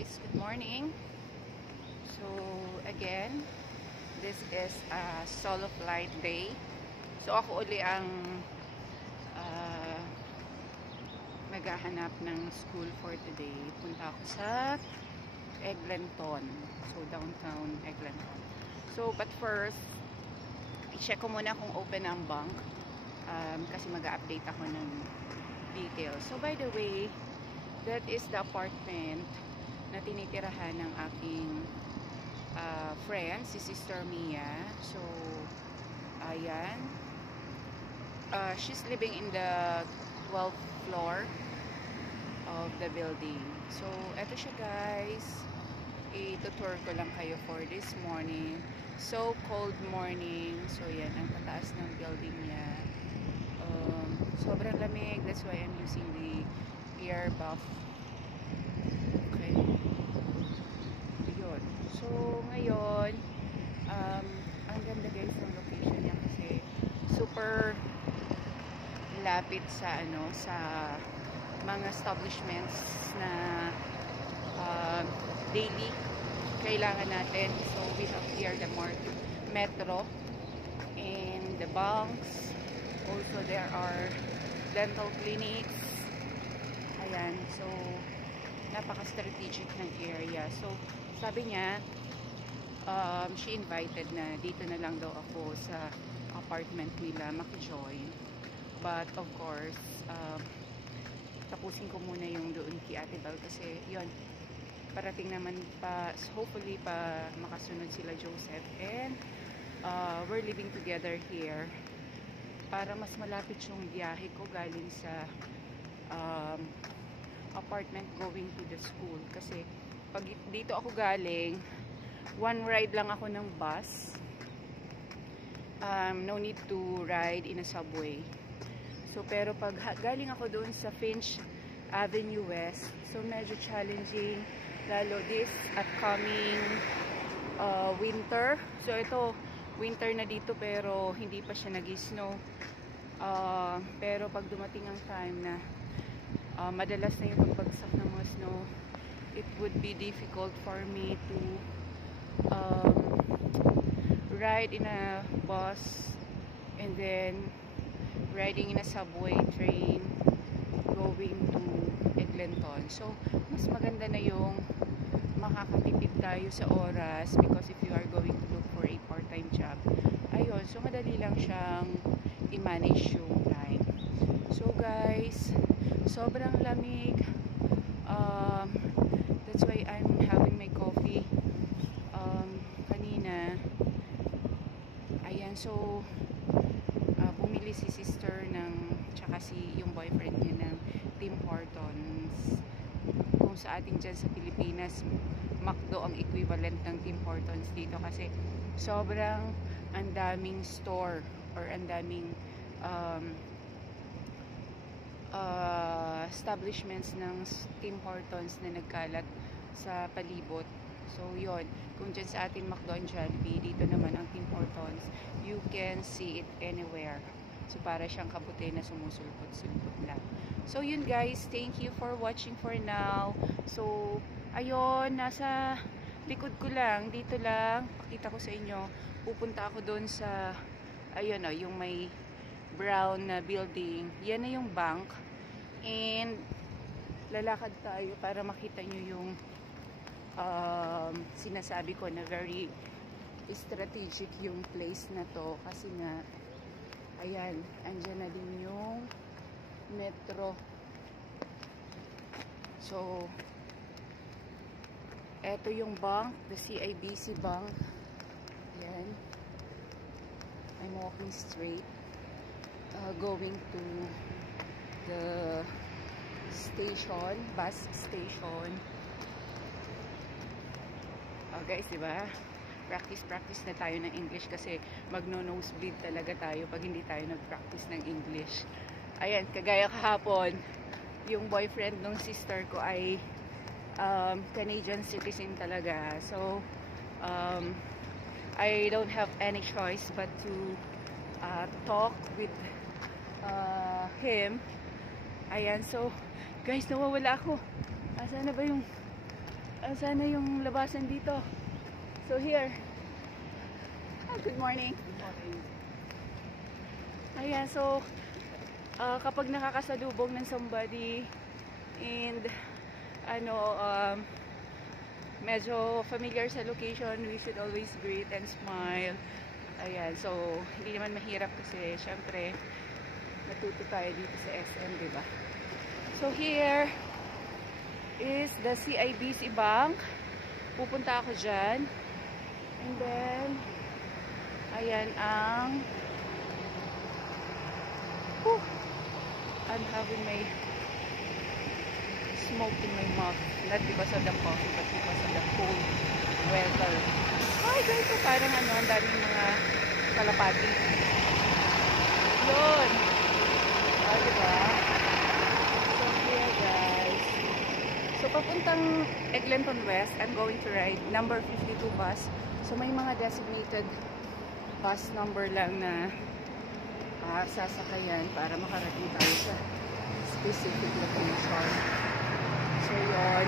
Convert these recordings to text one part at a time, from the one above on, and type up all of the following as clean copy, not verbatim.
guys, good morning. So again, this is a solo flight day. So ako uli ang uh, maghahanap ng school for today. Punta ako sa Eglinton. So downtown Eglinton. So but first, i-check ko muna kung open ang bank. Kasi mag-update ako ng details. So by the way, that is the apartment na tinitirahan ng aking friend, si Sister Mia. So, ayan. She's living in the 12th floor of the building. So, eto siya guys. I-tour ko lang kayo for this morning. So, cold morning. So, yan, ang tataas ng building niya. Sobrang lamig. That's why I'm using the air buff. Okay. Yun. So, ngayon, ang ganda guys ng location niya kasi super lapit sa sa mga establishments na daily kailangan natin. So, we have here the metro and the banks. Also, there are dental clinics. Ayan. So, napaka-strategic ng area. So, sabi niya, she invited na dito na lang daw ako sa apartment nila maki-join. But, of course, tapusin ko muna yung doon kay Ate Bel kasi, yun, parating naman pa, hopefully pa makasunod sila Joseph. And, we're living together here para mas malapit yung biyahe ko galing sa apartment going to the school. Kasi pag dito ako galing, one ride lang ako ng bus. No need to ride in a subway. So pero pag galing ako doon sa Finch Avenue West, so medyo challenging lalo this upcoming winter. So ito winter na dito pero hindi pa siya nag-snow. Pero pag dumating ang time na madalas na yung pagbagsak ng mga snow, it would be difficult for me to ride in a bus and then riding in a subway train going to Eglinton. So mas maganda na yung makakatipid tayo sa oras because if you are going to look for a part-time job, ayun, so madali lang siyang i-manage yung time. So guys, sobrang lamig. That's why I'm having my coffee kanina. Ayan, so bumili si sister ng tsaka yung boyfriend niya ng Tim Hortons. Kung sa atin dyan sa Pilipinas, McDo ang equivalent ng Tim Hortons dito kasi sobrang ang daming store or ang daming establishments ng Tim Hortons na nagkalat sa palibot. So yon, kung dyan sa atin McDo and Jollibee, dito naman ang Tim Hortons, you can see it anywhere. So para siyang kabuti na sumusulpot-sulpot lang. So yun guys, thank you for watching for now. So ayun, nasa likod ko lang, dito lang, pakita ko sa inyo, pupunta ako doon sa ayun o, yung may brown na building, yan na yung bank. And lalakad tayo para makita nyo yung sinasabi ko na very strategic yung place na to kasi nga ayan, andyan na din yung metro. So eto yung bank, the CIBC Bank. Ayan, I'm walking straight going to the station, bus station. Guys, diba? Practice na tayo ng English kasi magno-nosebleed talaga tayo pag hindi tayo nag-practice ng English. Ayan, kagaya kahapon, yung boyfriend ng sister ko ay Canadian citizen talaga. So, I don't have any choice but to talk with him. Ayan, so guys, nawawala ako. Asan na ba yung sana yung labasan dito. So here. Good morning. Ayan, so kapag nakakasalubong ng somebody and medyo familiar sa location, we should always greet and smile. Ayan, so hindi naman mahirap kasi syempre natuto tayo dito sa SM, diba? So here is the CIBC Bank. Pupunta ako dyan. And then ayan ang I'm having my smoke in my mouth, not because of the coffee but because of the cold weather. Ay guys, so parang ang daming mga kalapati yun. Diba? So here guys, so papuntang Eglinton West, I'm going to ride number 52 bus. So may mga designated bus number lang na sasakayan para makarating tayo sa specific location. So yun,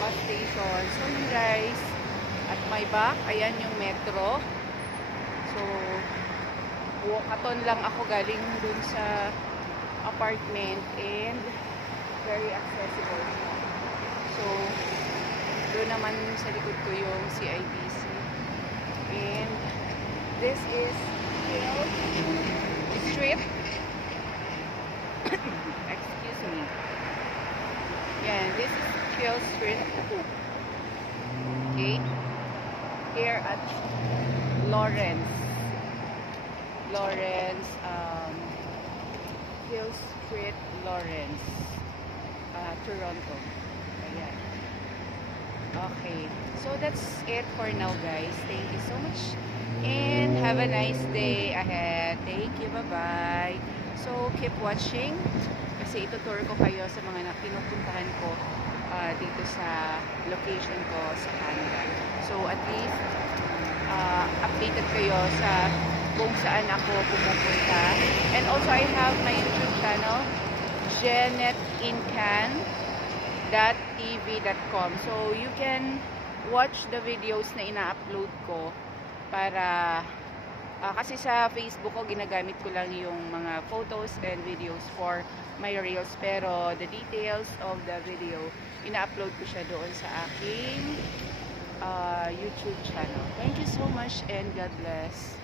bus station. So yun guys, at my back, ayan yung metro. So walkathon lang ako galing dun sa apartment and very accessible. So doon naman sa likod ko yung CIBC. And this is Hill Street. Excuse me. Yeah, this is Hill Street. Okay. Here at Lawrence, Hill Street, Lawrence, Toronto. Ayan. Okay, so that's it for now guys. Thank you so much and have a nice day ahead. Thank you, bye-bye. So keep watching kasi itutour ko kayo sa mga pinupuntahan ko dito sa location ko sa Canada. So at least updated kayo sa kung saan ako pumupunta. And also I have my YouTube channel, JanetInCan.tv.com. So you can watch the videos na ina-upload ko para kasi sa Facebook ko ginagamit ko lang yung mga photos and videos for my reels, pero the details of the video ina-upload ko siya doon sa aking YouTube channel. Thank you so much and God bless.